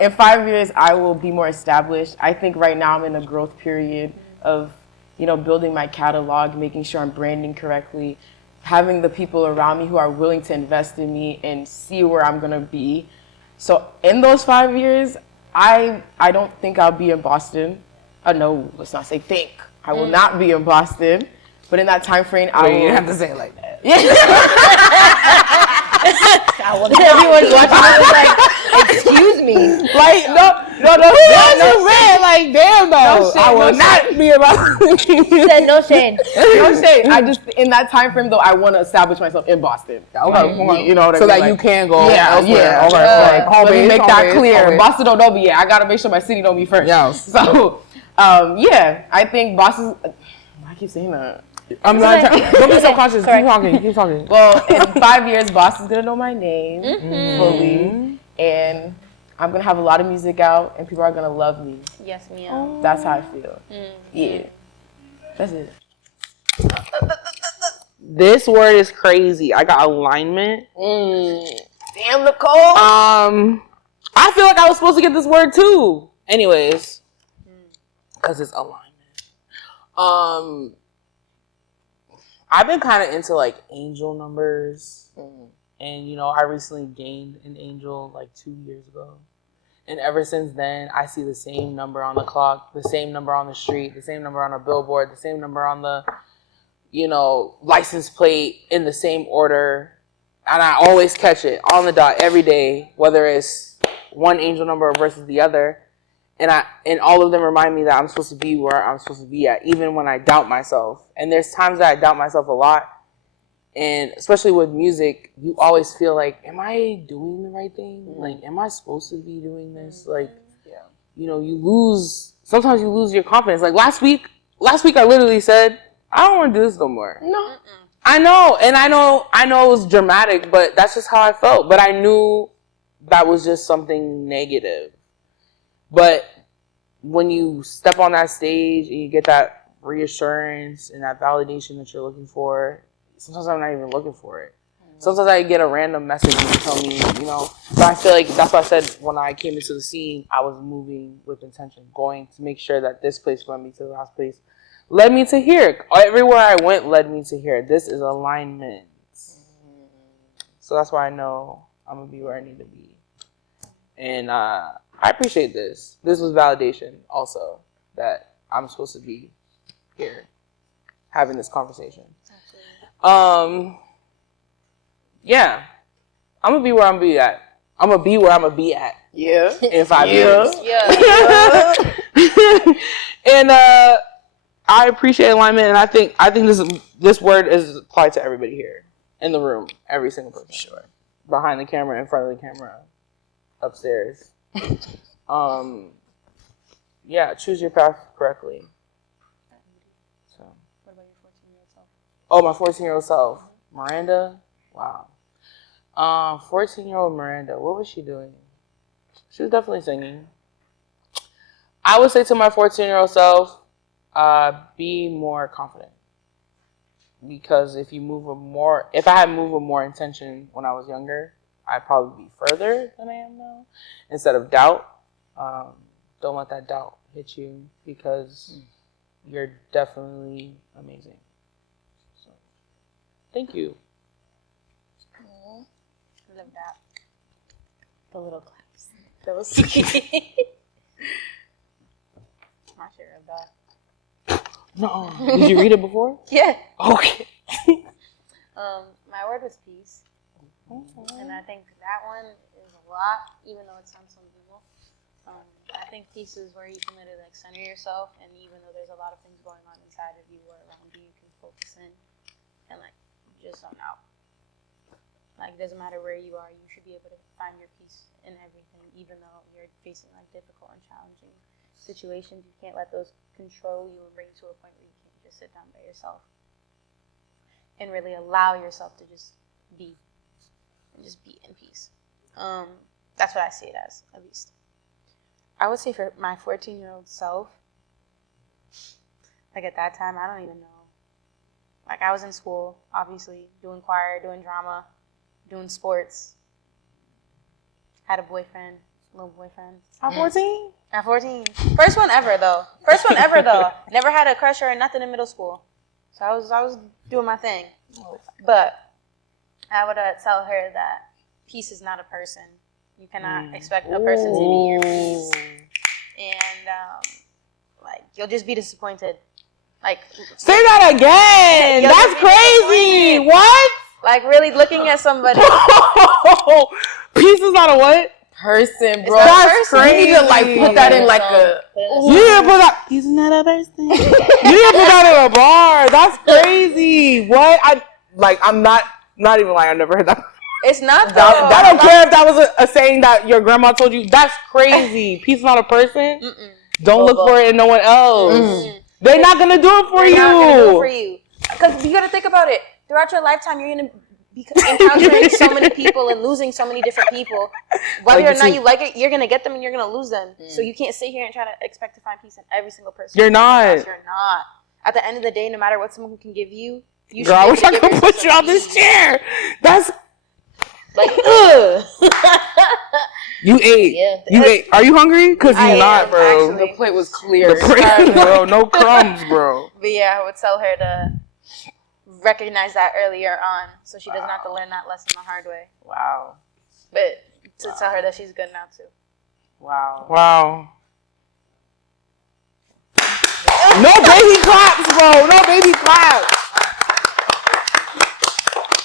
In 5 years, I will be more established. I think right now I'm in a growth period of, building my catalog, making sure I'm branding correctly, having the people around me who are willing to invest in me and see where I'm gonna be. So in those 5 years, I don't think I'll be in Boston. No, let's not say think. I will not be in Boston. But in that time frame, I will. You didn't have to say it like that. Everyone's watching it like, excuse me. Like, no, man. Like, damn, though. I will not be about. Said no shade. No shade. I just, in that time frame, though, I want to establish myself in Boston. Okay. You know what I mean? So that Like, you can go Yeah, elsewhere. yeah. Okay. Let me make that home clear. base. Boston don't know me yet. I got to make sure my city know me first. Yes. So, yeah, I think Boston. I keep saying that. I'm not. Don't be so conscious. Sorry. Keep talking. Well, in 5 years, Boston's gonna know my name fully, and I'm gonna have a lot of music out, and people are gonna love me. Yes, ma'am. That's how I feel. Yeah, that's it. This word is crazy. I got alignment. Damn, Nicole. I feel like I was supposed to get this word too. Anyways, because it's alignment. I've been kind of into like angel numbers, and I recently gained an angel like 2 years ago, and ever since then I see the same number on the clock, the same number on the street, the same number on a billboard, the same number on the license plate in the same order, and I always catch it on the dot every day, whether it's one angel number versus the other. And all of them remind me that I'm supposed to be where I'm supposed to be at, even when I doubt myself. And there's times that I doubt myself a lot, And especially with music, you always feel like, am I doing the right thing? Like, am I supposed to be doing this? Like, you know, sometimes you lose your confidence. Like last week I literally said, I don't want to do this no more. No. I know it was dramatic, but that's just how I felt. But I knew that was just something negative. But when you step on that stage and you get that reassurance and that validation that you're looking for, sometimes I'm not even looking for it. Sometimes I get a random message and tell me, you know. So I feel like that's why I said when I came into the scene, I was moving with intention, going to make sure that this place led me to the last place, led me to here. Everywhere I went led me to here. This is alignment. So that's why I know I'm going to be where I need to be. And I appreciate this. This was validation also that I'm supposed to be here having this conversation. Yeah, I'm gonna be where I'm gonna be at. I'm gonna be where I'm gonna be at. Yeah. In 5 years. Yeah. And I appreciate alignment, and I think this word is applied to everybody here in the room, every single person. Sure. Behind the camera, in front of the camera, upstairs. Yeah, choose your path correctly. So. What about your 14-year-old self? Oh, my 14-year-old self, Miranda. Wow. 14-year-old Miranda, what was she doing? She was definitely singing. I would say to my 14-year-old self, be more confident. Because if I had moved with more intention when I was younger, I'd probably be further than I am now. Instead of doubt, don't let that doubt hit you because you're definitely amazing. So, thank you. Love that. The little claps. That was sweet. My share of that. No. Did you read it before? Yeah. Okay. My word was peace. And I think that one is a lot, even though it sounds so minimal. I think peace is where you can literally like center yourself, and even though there's a lot of things going on inside of you or around you, you can focus in and like just zone out. Like, it doesn't matter where you are, you should be able to find your peace in everything, even though you're facing like difficult and challenging situations. You can't let those control you and bring you to a point where you can't just sit down by yourself and really allow yourself to just be and just be in peace. That's what I see it as, at least. I would say for my 14-year-old self, like at that time, I don't even know. Like, I was in school, obviously, doing choir, doing drama, doing sports. Had a boyfriend, little boyfriend. At 14? At 14. First one ever, though. Never had a crush or nothing in middle school. So I was doing my thing. But I would tell her that peace is not a person. You cannot expect a person to be your peace. And, like, you'll just be disappointed. Like, say that again! That's crazy! What? Like, really looking at somebody. Peace is not a what? Person, bro. That's crazy. You need to like put that in like a. You need to put that. Peace is not a person. You need to put that in a bar. That's crazy. What? I'm not even lying. I've never heard that. It's not though. I don't care if that was a saying that your grandma told you. That's crazy. Peace is not a person. Don't look for it in no one else. They're not gonna do it for you. They're not gonna do it for you. Because you gotta think about it. Throughout your lifetime, you're gonna be encountering so many people and losing so many different people. Whether or not you like it, you're gonna get them and you're gonna lose them. So you can't sit here and try to expect to find peace in every single person. You're not. You're not. At the end of the day, no matter what someone can give you, you Girl, I wish I could put you on this chair. That's like, you ate. Yeah. You ate. Are you hungry? Because you're not, bro. actually. The plate was clear. Bro, no crumbs, bro. But yeah, I would tell her to recognize that earlier on, so she doesn't have to learn that lesson the hard way. Wow. But to tell her that she's good now too. Wow. No baby claps, bro. No baby claps.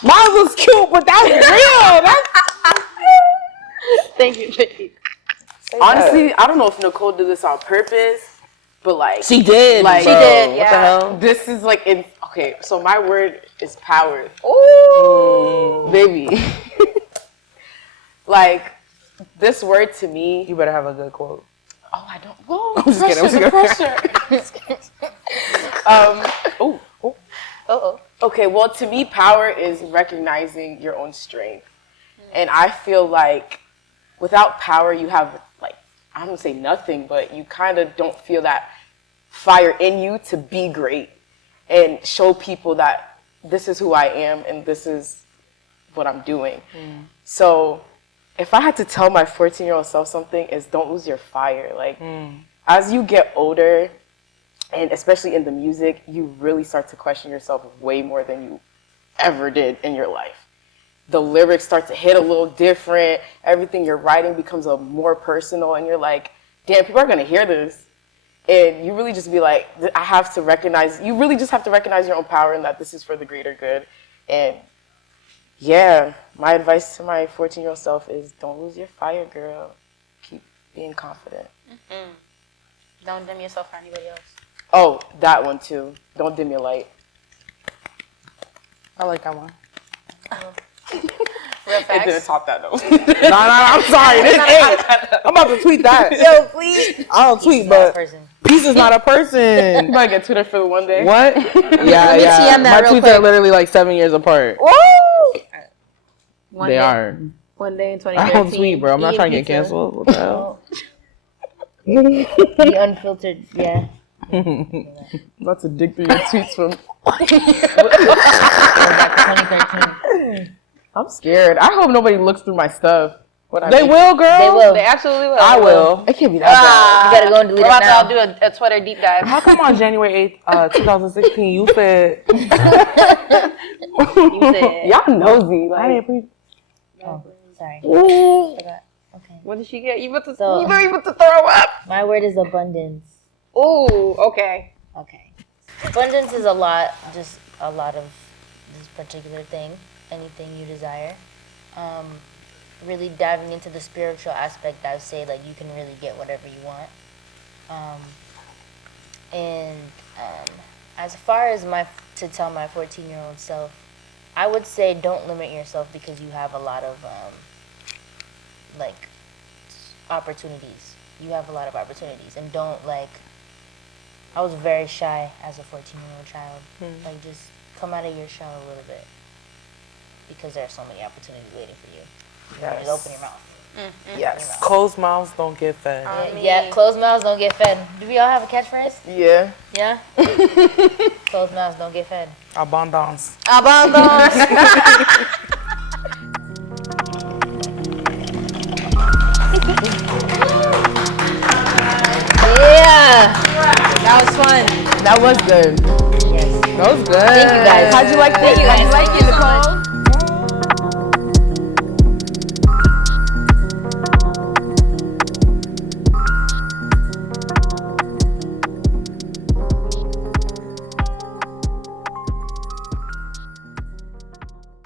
Mine was cute, but that's real. Thank you. Honestly, I don't know if Nicole did this on purpose, but like She did. Like, She did, What yeah. the hell? this is like Okay, so my word is power. Ooh, baby. Like, this word to me. You better have a good quote. Oh, I don't. Whoa, I'm just kidding. Pressure. Okay, well, to me, power is recognizing your own strength. And I feel like without power, you have, like, I don't say nothing, but you kind of don't feel that fire in you to be great and show people that this is who I am and this is what I'm doing. So if I had to tell my 14-year-old self something, is don't lose your fire. Like, as you get older, and especially in the music, you really start to question yourself way more than you ever did in your life. The lyrics start to hit a little different. Everything you're writing becomes a more personal, and you're like, damn, people are gonna hear this. And you really just be like, I have to recognize, you really just have to recognize your own power and that this is for the greater good. And yeah, my advice to my 14-year-old self is don't lose your fire, girl. Keep being confident. Don't dim yourself for anybody else. Oh, that one too. Don't dim your light. I like that one. Real It didn't facts. top that though. Nah, I'm sorry. This ain't. I'm about to tweet that. Yo, please. I don't tweet, Not a but person. Peace is not a person. You might get Twitter for the one day. What? Yeah. TM that My real tweets quick. are literally like 7 years apart. Woo! They are. One day in I 2013. don't tweet, bro. I'm not eating trying to get pizza. canceled. What the hell? The unfiltered, yeah. About to dig through your tweets from. Back to 2013. I'm scared. I hope nobody looks through my stuff. They will, girl. They will. They absolutely will. I will. It can't be that You gotta go and delete We're it about now. to all do a Twitter deep dive. How come on January 8th, 2016, you said You said. Y'all nosy. I Like, didn't pre- Oh, sorry. Forgot. Okay. What did she get? You about to So- throw up? My word is abundance. Ooh, okay. Okay. Abundance is a lot of this particular thing, anything you desire. Really diving into the spiritual aspect, I would say, like, you can really get whatever you want. As far as to tell my 14-year-old self, I would say don't limit yourself because you have a lot of, opportunities. You have a lot of opportunities, and don't, like, I was very shy as a 14-year-old child. Like, just come out of your shell a little bit because there are so many opportunities waiting for you. You gotta just open your mouth. Yes. Closed mouths don't get fed. Yeah, closed mouths don't get fed. Do we all have a catchphrase? yeah. Yeah? Closed mouths don't get fed. Abundance. Abandons. Yeah! That was fun. That was good. Yes. That was good. Thank you guys. How'd you like this? Thank you guys. How'd you like Thank it, you so much. Nicole?